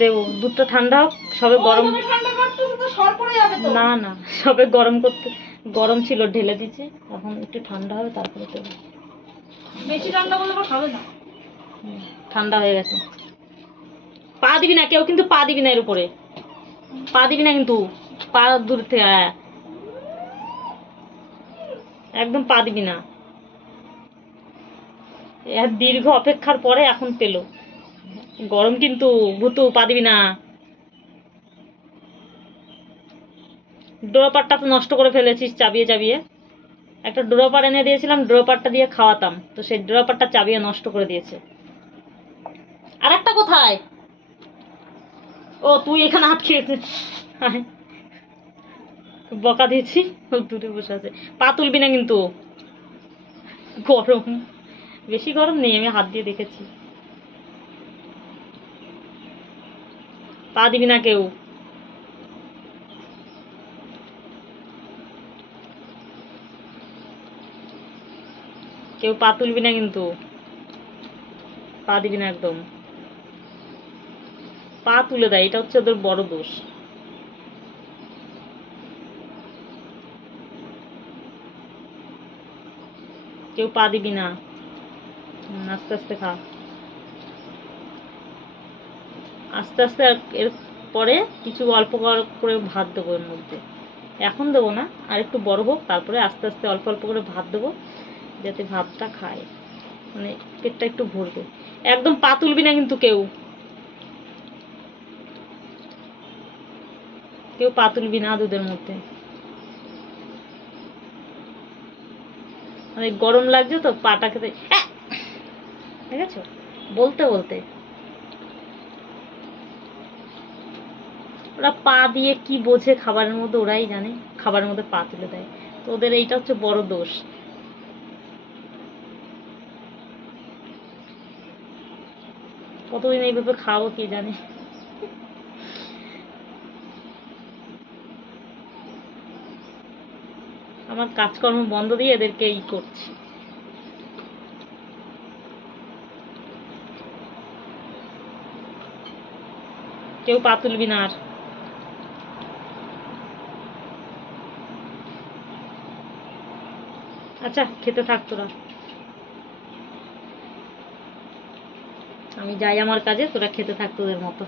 দেবো, দুধটা ঠান্ডা হোক, সবে গরম। না না, সবে গরম করতে, গরম ছিল ঢেলে দিচ্ছে, এখন একটু ঠান্ডা হবে তারপরে দেবো। বেশি ঠান্ডা করলে খাবে না। ঠান্ডা হয়ে গেছে। পা দিবি না, কেউ কিন্তু পা দিবি না, এর উপরে পা দিবি না কিন্তু, পা দূর থেকে একদম পা দিবি না। এর দীর্ঘ অপেক্ষার পরে এখন পেলো। গরম কিন্তু, ভুতু পা দিবি না। ড্রপারটা তো নষ্ট করে ফেলেছিস চাবিয়ে চাবিয়ে। একটা ড্রপার এনে দিয়েছিলাম, ড্রপারটা দিয়ে খাওয়াতাম, তো সেই ড্রপারটা চাবিয়ে নষ্ট করে দিয়েছে। আর একটা কোথায়? ও তুই এখানে আটকে গেছিস, বকা দিয়েছি, দূরে বসে আছে। পা তুলবি না কিন্তু, গরম, বেশি গরম নেই, আমি হাত দিয়ে দেখেছি। পা দিবি না কেউ। কেউ পা তুলবি না কিন্তু, পা দিবি না একদম। পা তুলে দেয়, এটা হচ্ছে ওদের বড় দোষ। কেউ পা দিবি না। আস্তে আস্তে খা, আস্তে আস্তে। এর পরে কিছু অল্প করে ভাত দেবো এর মধ্যে, এখন দেবো না, আর একটু বড় হোক, তারপরে আস্তে আস্তে অল্প অল্প করে ভাত দেবো, যাতে ভাতটা খায়, মানে পেটটা একটু ভরবে। একদম পা তুলবি না কিন্তু, কেউ কেউ পা তুলবি না দুধের মধ্যে। মানে গরম লাগছে তো, পাটা খেতে, ঠিক আছে, বলতে বলতে। ওরা পা দিয়ে কি বোঝে খাবারের মধ্যে, ওরাই জানে, খাবারের মধ্যে পা তুলে দেয়, তো ওদের এইটা হচ্ছে বড় দোষ। কতদিন এইভাবে খাবো কে জানে। আমার কাজকর্ম বন্ধ দিয়ে এদেরকে এই করছি। কেউ পা তুলবি না আর। আচ্ছা খেতে থাক তোরা, আমি যাই আমার কাজে, তোরা খেতে থাক তোদের মতো।